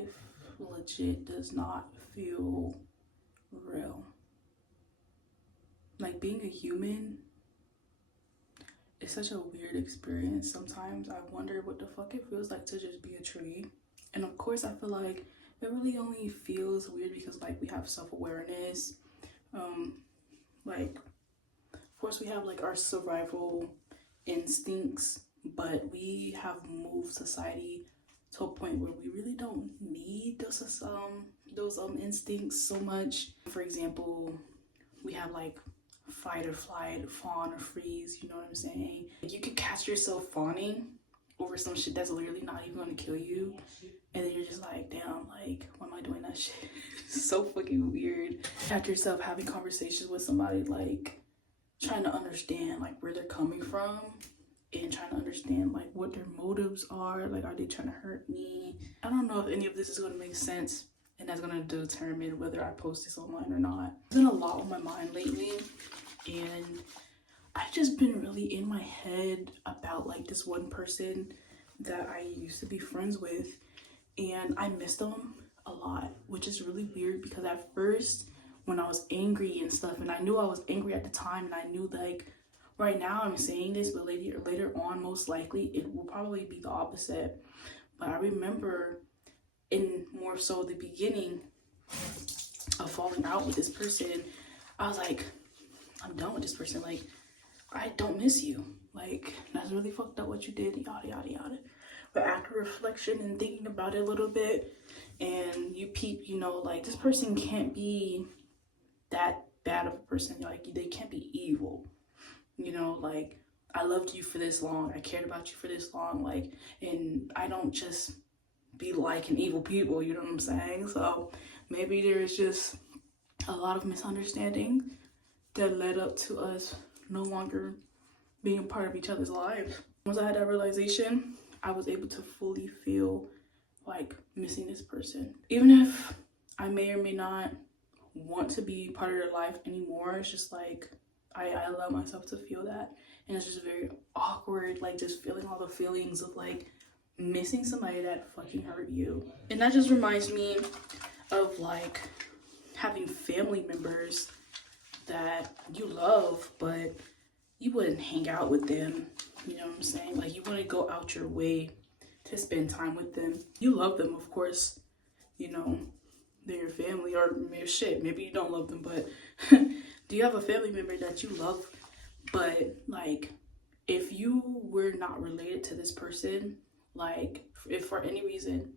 life legit does not feel real. Like, being a human is such a weird experience. Sometimes I wonder what the fuck it feels like to just be a tree. And of course, I feel like it really only feels weird because, like, we have self-awareness. Like, of course, we have, like, our survival instincts, but we have moved society to a point where we really don't need those instincts so much. For example, we have, like, fight or flight, fawn or freeze, you know what I'm saying? Like, you could catch yourself fawning over some shit that's literally not even gonna kill you, and then you're just like, damn, like, why am I doing that shit? It's so fucking weird. Catch yourself having conversations with somebody, like, trying to understand, like, where they're coming from, and trying to understand, like, what their motives are. Like, are they trying to hurt me? I don't know if any of this is gonna make sense, and that's gonna determine whether I post this online or not. There's been a lot on my mind lately, and I've just been really in my head about, like, this one person that I used to be friends with, and I miss them a lot, which is really weird because at first, when I was angry and stuff, and I knew I was angry at the time, and I knew, like, right now I'm saying this, but later on, most likely, it will probably be the opposite. But I remember in more so the beginning of falling out with this person, I was like, I'm done with this person. Like, I don't miss you. Like, that's really fucked up what you did, yada, yada, yada. But after reflection and thinking about it a little bit, and you peep, you know, like, this person can't be that bad of a person. Like, they can't be evil. You know, like, I loved you for this long. I cared about you for this long. Like, and I don't just be liking evil people, you know what I'm saying? So maybe there's just a lot of misunderstanding that led up to us no longer being a part of each other's lives. Once I had that realization, I was able to fully feel like missing this person. Even if I may or may not want to be part of their life anymore, it's just like I allow myself to feel that. And it's just very awkward, like, just feeling all the feelings of, like, missing somebody that fucking hurt you. And that just reminds me of, like, having family members that you love, but you wouldn't hang out with them, you know what I'm saying? Like, you wouldn't go out your way to spend time with them. You love them, of course, you know, they're your family, or maybe you don't love them, but do you have a family member that you love, but, like, if you were not related to this person, like, if for any reason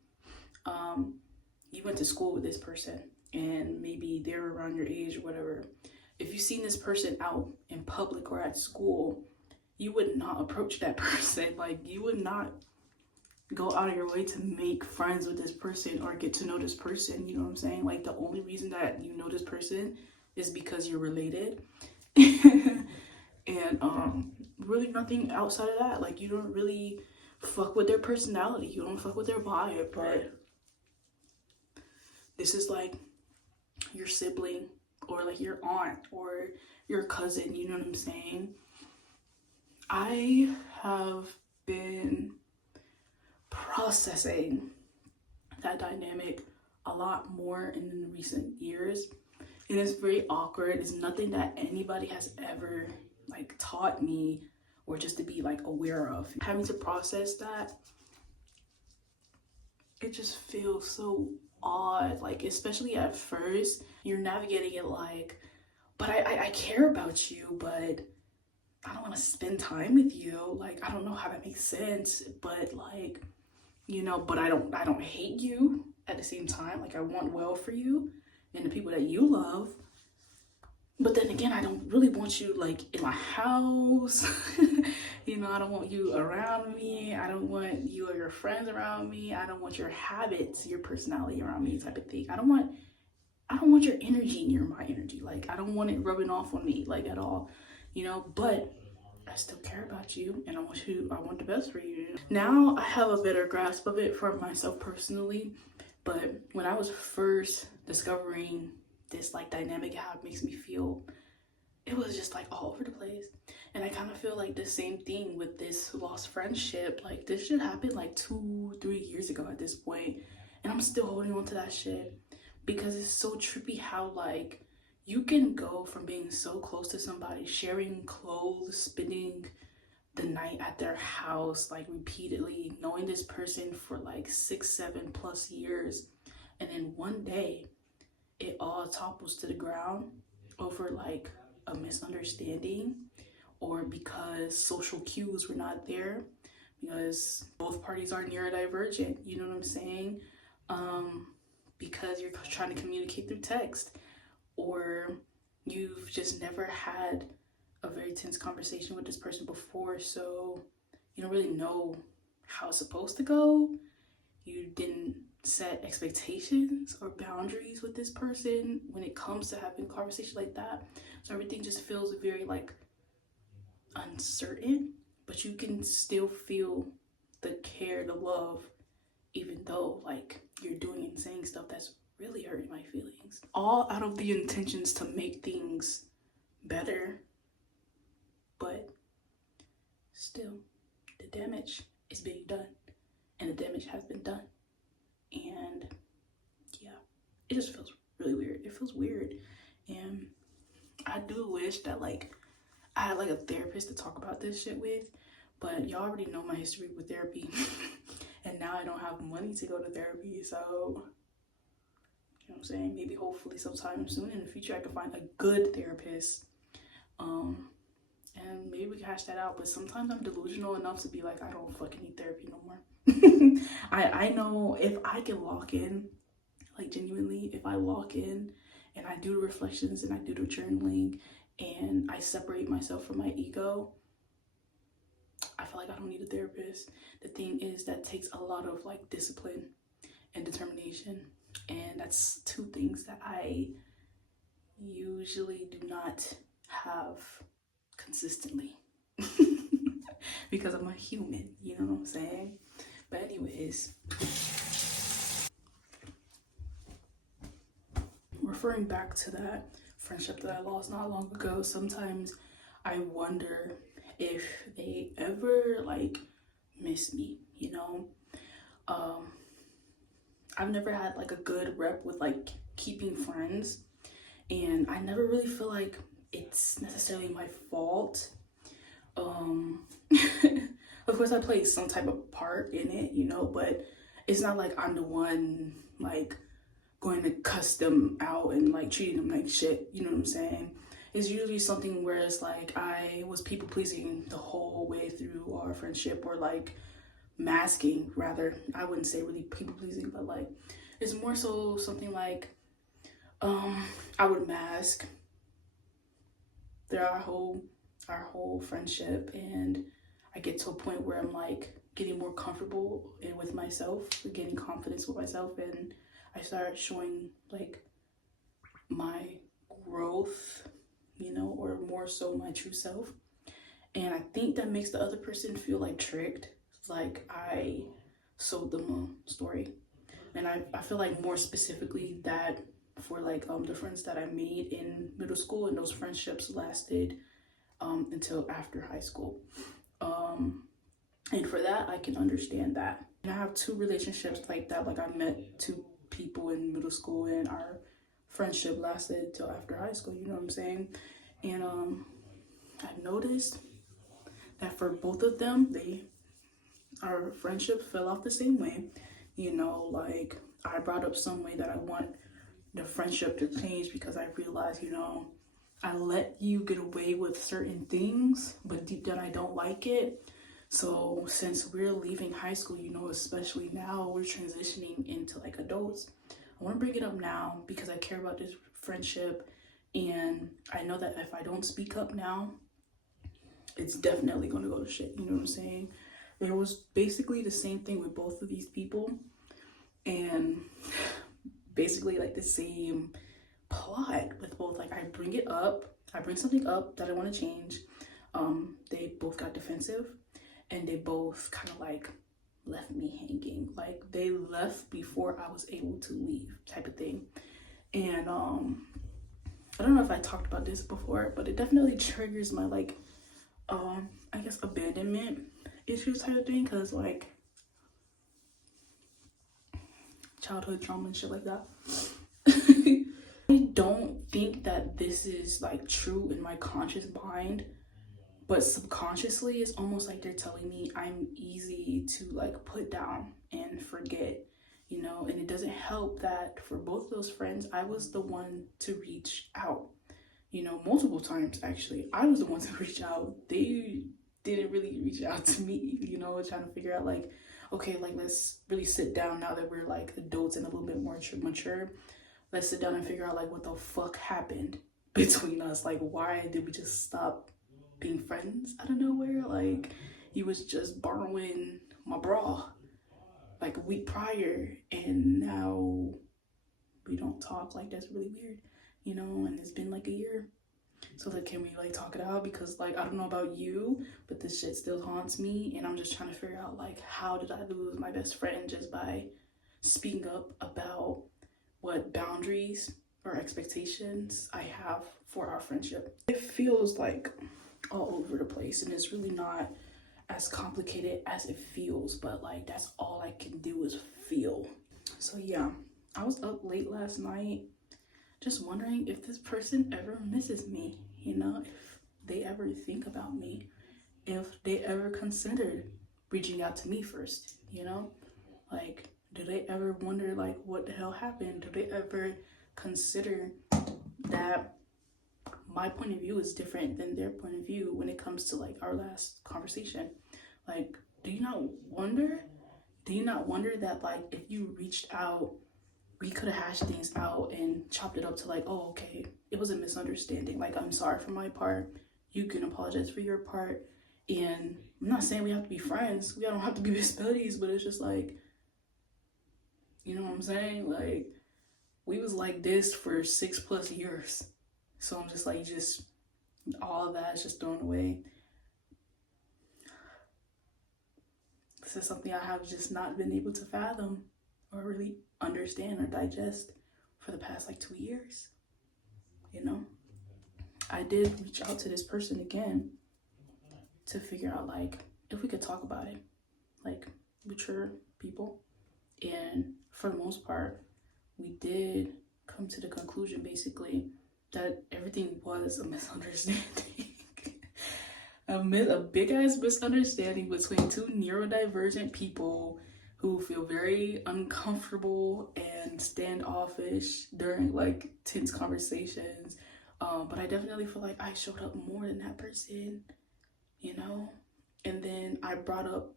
you went to school with this person and maybe they're around your age or whatever, if you've seen this person out in public or at school, you would not approach that person. Like, you would not go out of your way to make friends with this person or get to know this person, you know what I'm saying? Like, the only reason that you know this person is because you're related. And really nothing outside of that. Like, you don't really fuck with their personality, you don't fuck with their vibe, but this is like your sibling, or like your aunt, or your cousin, you know what I'm saying? I have been processing that dynamic a lot more in recent years, and it's very awkward. It's nothing that anybody has ever, like, taught me or just to be, like, aware of. Having to process that, it just feels so odd, like, especially at first you're navigating it like, but I care about you, but I don't want to spend time with you. Like, I don't know how that makes sense, but, like, you know, but I don't hate you at the same time. Like, I want well for you and the people that you love. But then again, I don't really want you, like, in my house. You know, I don't want you around me. I don't want you or your friends around me. I don't want your habits, your personality around me, type of thing. I don't want your energy near my energy. Like, I don't want it rubbing off on me, like, at all. You know, but I still care about you, and I want the best for you. Now I have a better grasp of it for myself personally, but when I was first discovering this, like, dynamic, how it makes me feel, it was just, like, all over the place. And I kind of feel like the same thing with this lost friendship. Like, this should happen like 2-3 years ago at this point, and And I'm still holding on to that shit because it's so trippy how like you can go from being so close to somebody, sharing clothes, spending the night at their house like repeatedly, knowing this person for like 6, 7+ years, and then one day it all topples to the ground over like a misunderstanding, or because social cues were not there, because both parties are neurodivergent, you know what I'm saying? Because you're trying to communicate through text, or you've just never had a very tense conversation with this person before, so you don't really know how it's supposed to go. You didn't set expectations or boundaries with this person when it comes to having a conversation like that, so everything just feels very like uncertain, but you can still feel the care, the love, even though like you're doing and saying stuff that's really hurting my feelings, all out of the intentions to make things better. But still, the damage is being done, and the damage has been done. And yeah, it just feels really weird. It feels weird. And I do wish that like I had like a therapist to talk about this shit with, but y'all already know my history with therapy. And now I don't have money to go to therapy, so you know what I'm saying? Maybe hopefully sometime soon in the future I can find a good therapist. And maybe we can hash that out, but sometimes I'm delusional enough to be like, I don't fucking need therapy no more. I know if I can lock in, like genuinely, if I lock in and I do the reflections and I do the journaling and I separate myself from my ego, I feel like I don't need a therapist. The thing is that takes a lot of like discipline and determination, and that's two things that I usually do not have consistently because I'm a human, you know what I'm saying? But anyways, referring back to that friendship that I lost not long ago, sometimes I wonder if they ever like miss me, you know? I've never had like a good rep with like keeping friends, and I never really feel like it's necessarily my fault. Of course I played some type of part in it, you know, but it's not like I'm the one like going to cuss them out and like treating them like shit, you know what I'm saying? It's usually something where it's like I was people pleasing the whole way through our friendship, or like masking rather. I wouldn't say really people pleasing, but like it's more so something like I would mask our whole friendship, and I get to a point where I'm like getting more comfortable with myself, gaining confidence with myself, and I start showing like my growth, you know, or more so my true self. And I think that makes the other person feel like tricked, like I sold them a story. And I feel like more specifically that for like the friends that I made in middle school, and those friendships lasted until after high school. And for that, I can understand that. And I have two relationships like that. Like I met two people in middle school and our friendship lasted till after high school, you know what I'm saying? And I've noticed that for both of them, our friendship fell off the same way. You know, like I brought up some way that I want the friendship to change because I realized, you know, I let you get away with certain things, but deep down I don't like it. So since we're leaving high school, you know, especially now we're transitioning into like adults, I want to bring it up now because I care about this friendship, and I know that if I don't speak up now, it's definitely going to go to shit, you know what I'm saying? It was basically the same thing with both of these people, and basically like the same plot with both. Like I bring something up that I want to change. They both got defensive, and they both kind of like left me hanging. Like they left before I was able to leave, type of thing. And I don't know if I talked about this before, but it definitely triggers my like I guess abandonment issues type of thing, because like childhood trauma and shit like that. I don't think that this is like true in my conscious mind, but subconsciously it's almost like they're telling me I'm easy to like put down and forget, you know. And it doesn't help that for both those friends, I was the one to reach out, you know, multiple times. Actually, I was the one to reach out. They didn't really reach out to me, you know, trying to figure out like, okay, like let's really sit down now that we're like adults and a little bit more mature. Let's sit down and figure out like what the fuck happened between us. Like, why did we just stop being friends out of nowhere? Like, you was just borrowing my bra like a week prior, and now we don't talk. Like, that's really weird, you know. And it's been like a year. So like, can we like talk it out? Because like, I don't know about you, but this shit still haunts me, and I'm just trying to figure out like, how did I lose my best friend just by speaking up about what boundaries or expectations I have for our friendship. It feels like all over the place, and it's really not as complicated as it feels, but like that's all I can do is feel. So yeah, I was up late last night just wondering if this person ever misses me, you know, if they ever think about me, if they ever considered reaching out to me first, you know, like, do they ever wonder like what the hell happened? Do they ever consider that my point of view is different than their point of view when it comes to like our last conversation? Like, do you not wonder that like if you reached out, we could have hashed things out and chopped it up to like, oh, okay, it was a misunderstanding, like I'm sorry for my part, you can apologize for your part, and I'm not saying we have to be friends, we don't have to be best buddies, but it's just like, you know what I'm saying? Like, we was like this for 6+ years. So I'm just like, just all of that is just thrown away. This is something I have just not been able to fathom or really understand or digest for the past like 2 years. You know, I did reach out to this person again to figure out like if we could talk about it, like mature people. And for the most part, we did come to the conclusion basically that everything was a misunderstanding. A big ass misunderstanding between two neurodivergent people who feel very uncomfortable and standoffish during like tense conversations. But I definitely feel like I showed up more than that person, you know? And then I brought up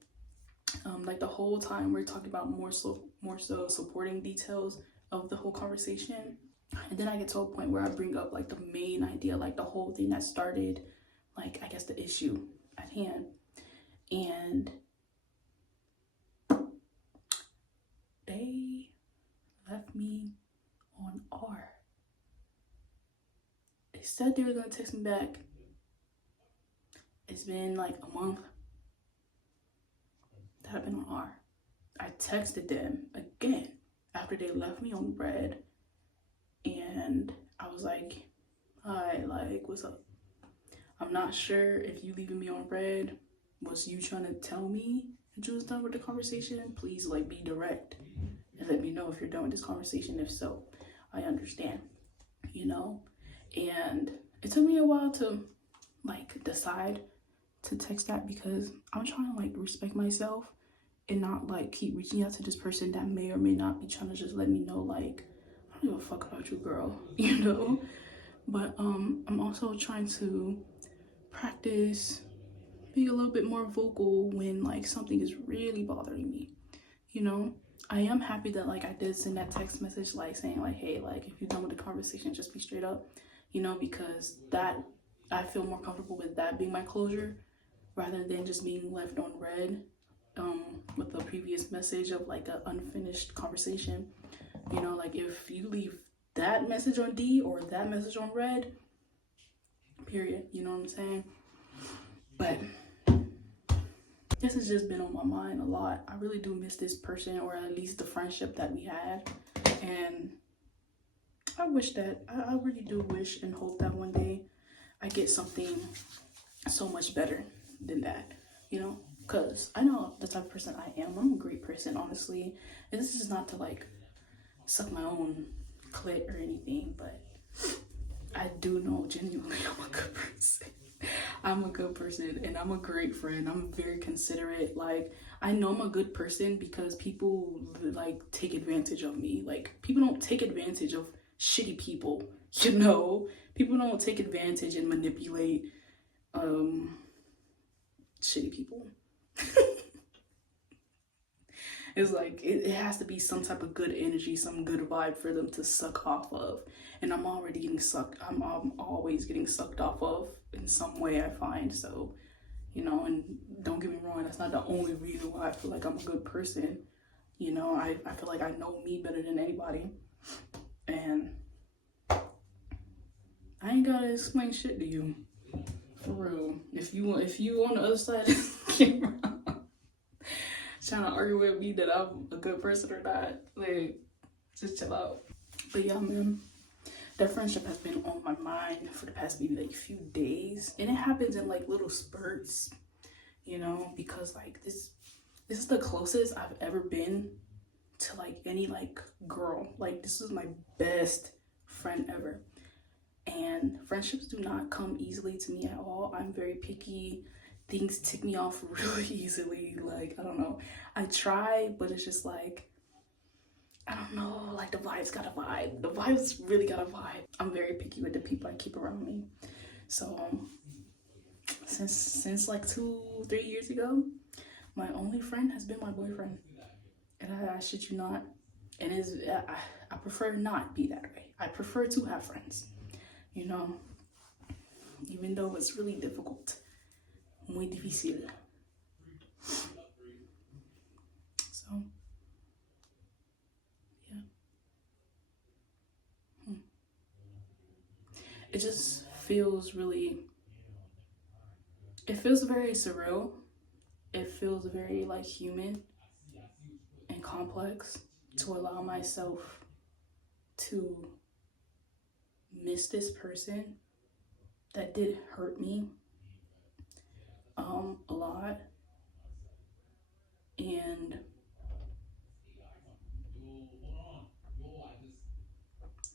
like the whole time we're talking about more so supporting details of the whole conversation. And then I get to a point where I bring up like the main idea, like the whole thing that started, like I guess the issue at hand. And they left me on R. They said they were gonna text me back. It's been like a month that I've been on R. I texted them again after they left me on red, and I was like, hi, like, what's up? I'm not sure if you leaving me on red was you trying to tell me that you was done with the conversation. Please like be direct and let me know if you're done with this conversation. If so, I understand, you know? And it took me a while to like decide to text that because I'm trying to like respect myself and not like keep reaching out to this person that may or may not be trying to just let me know like, I don't give a fuck about you, girl, you know? But I'm also trying to practice being a little bit more vocal when like something is really bothering me, you know? I am happy that like I did send that text message like saying like, hey, like if you're done with the conversation, just be straight up, you know, because that I feel more comfortable with that being my closure rather than just being left on red with the previous message of like an unfinished conversation. You know, like if you leave that message on D or that message on red, period, you know what I'm saying? But this has just been on my mind a lot. I really do miss this person, or at least the friendship that we had. And I wish that, I really do wish and hope that one day I get something so much better than that, you know? Because I know the type of person I am. I'm a great person, honestly. And this is not to like suck my own clit or anything, but I do know genuinely I'm a good person. I'm a good person and I'm a great friend. I'm very considerate. Like, I know I'm a good person because people like take advantage of me. Like, people don't take advantage of shitty people, you know? People don't take advantage and manipulate shitty people. It's like it has to be some type of good energy, some good vibe for them to suck off of. And I'm already getting sucked. I'm always getting sucked off of in some way, I find. So, you know, and don't get me wrong, that's not the only reason why I feel like I'm a good person. You know, I feel like I know me better than anybody. And I ain't gotta explain shit to you. For real. If you on the other side of the camera trying to argue with me that I'm a good person or not, like, just chill out. But yeah, man, that friendship has been on my mind for the past maybe like few days, and it happens in like little spurts, you know, because like this is the closest I've ever been to like any like girl. Like, this is my best friend ever, and friendships do not come easily to me at all. I'm very picky. Things tick me off really easily. Like, I don't know, I try, but it's just like, I don't know, like the vibe's got a vibe. The vibe's really got a vibe. I'm very picky with the people I keep around me. So since like 2-3 years ago, my only friend has been my boyfriend. And I shit you not. And I prefer not be that way. I prefer to have friends, you know, even though it's really difficult. Muy difícil. So, yeah. It just feels really, it feels very surreal. It feels very like human and complex to allow myself to miss this person that did hurt me a lot, and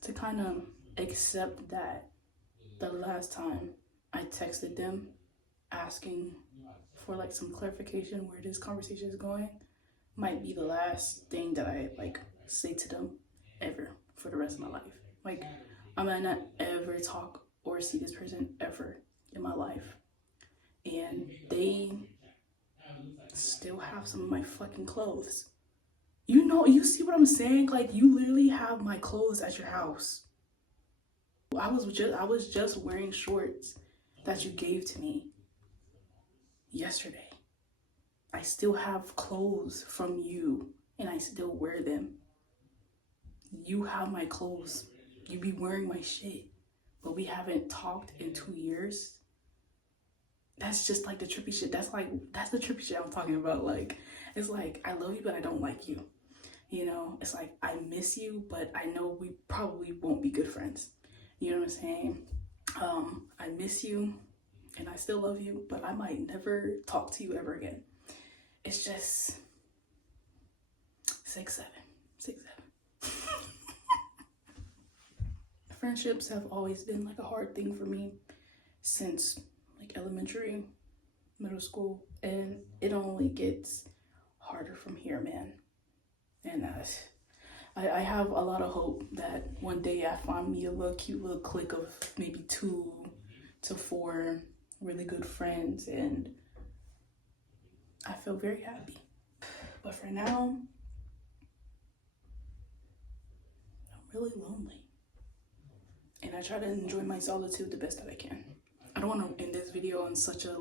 to kind of accept that the last time I texted them asking for like some clarification where this conversation is going might be the last thing that I like say to them ever for the rest of my life. Like, I might not ever talk or see this person ever in my life, and they still have some of my fucking clothes. You know, you see what I'm saying? Like, you literally have my clothes at your house. I was just wearing shorts that you gave to me yesterday. I still have clothes from you and I still wear them. You have my clothes. You be wearing my shit, but we haven't talked in 2 years. That's just like the trippy shit. That's the trippy shit I'm talking about. Like, it's like, I love you, but I don't like you. You know, it's like, I miss you, but I know we probably won't be good friends. You know what I'm saying? I miss you and I still love you, but I might never talk to you ever again. It's just 6-7. Friendships have always been like a hard thing for me since like elementary, middle school, and it only gets harder from here, man. And I have a lot of hope that one day I find me a little cute little clique of maybe 2 to 4 really good friends, and I feel very happy. But for now, I'm really lonely. And I try to enjoy my solitude the best that I can. I don't want to end this video on such a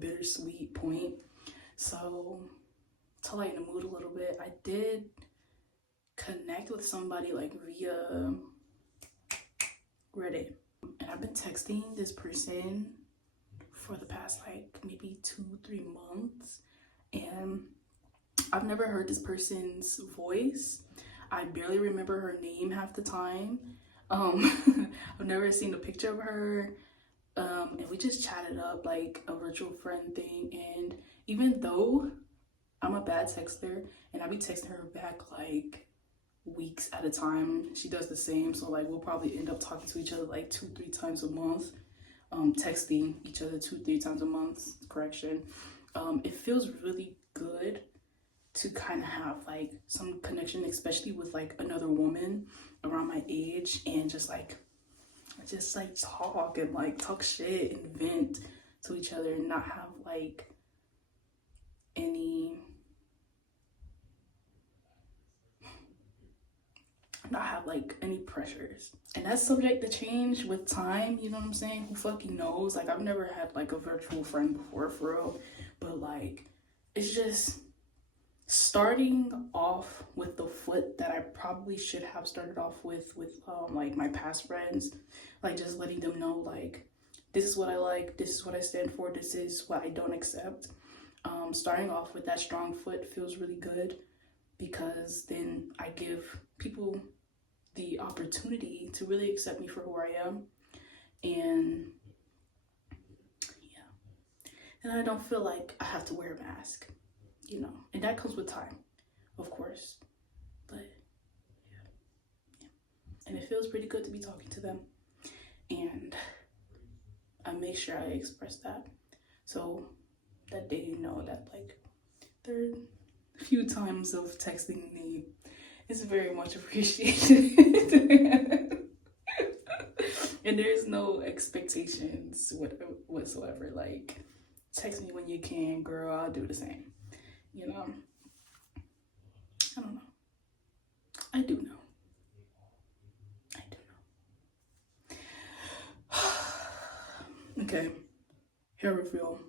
bittersweet point. So to lighten the mood a little bit, I did connect with somebody like via Reddit. And I've been texting this person for the past like maybe 2-3 months. And I've never heard this person's voice. I barely remember her name half the time. I've never seen a picture of her. And we just chatted up like a virtual friend thing. And even though I'm a bad texter and I be texting her back like weeks at a time. She does the same, so like we'll probably end up talking to each other like 2-3 times a month, texting each other 2-3 times a month. Correction. It feels really good to kind of have like some connection, especially with like another woman around my age, and just like talk and like talk shit and vent to each other, and not have like any pressures. And that's subject to change with time, you know what I'm saying? Who fucking knows? Like, I've never had like a virtual friend before, for real, but like it's just starting off with the foot that I probably should have started off with like my past friends, like just letting them know like, this is what I like, this is what I stand for, this is what I don't accept. Starting off with that strong foot feels really good, because then I give people the opportunity to really accept me for who I am, and yeah, and I don't feel like I have to wear a mask, you know, and that comes with time, of course, but yeah, and it feels pretty good to be talking to them, and I make sure I express that, so that they know that like their few times of texting me is very much appreciated. And there's no expectations whatsoever. Like, text me when you can, girl, I'll do the same. You know? I don't know. I do know. I do know. Okay. Hair reveal.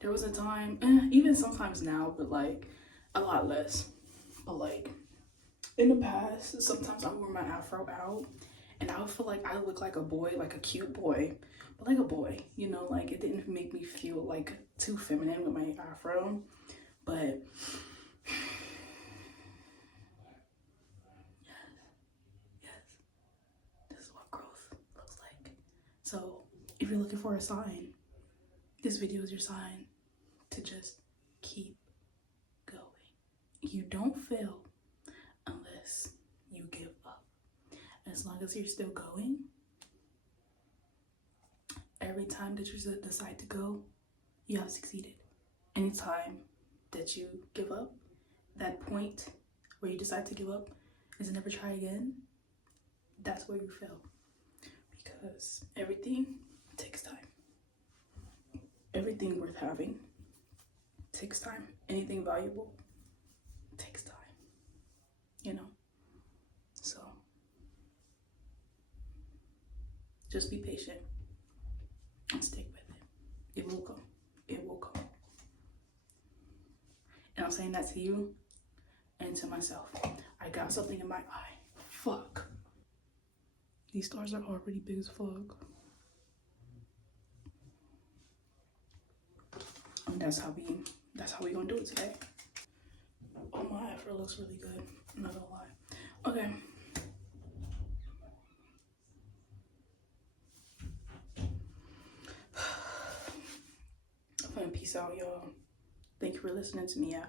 There was a time, even sometimes now, but like a lot less. But like in the past, sometimes I wore my afro out, and I would feel like I look like a boy, like a cute boy, but like a boy, you know, like it didn't make me feel like too feminine with my afro. But yes, this is what growth looks like. So if you're looking for a sign, this video is your sign to just keep going. You don't fail unless you give up. As long as you're still going, every time that you decide to go, you have succeeded. Anytime that you give up, that point where you decide to give up is never try again, that's where you fail. Because everything takes time. Everything worth having takes time. Anything valuable takes time, you know? So just be patient and stick with it. It will come. It will come. And I'm saying that to you and to myself. I got something in my eye. Fuck. These stars are already big as fuck. And that's how we gonna do it today. Oh, my afro looks really good. I'm not gonna lie. Okay. I'm gonna peace out, y'all. Thank you for listening to me. Yeah.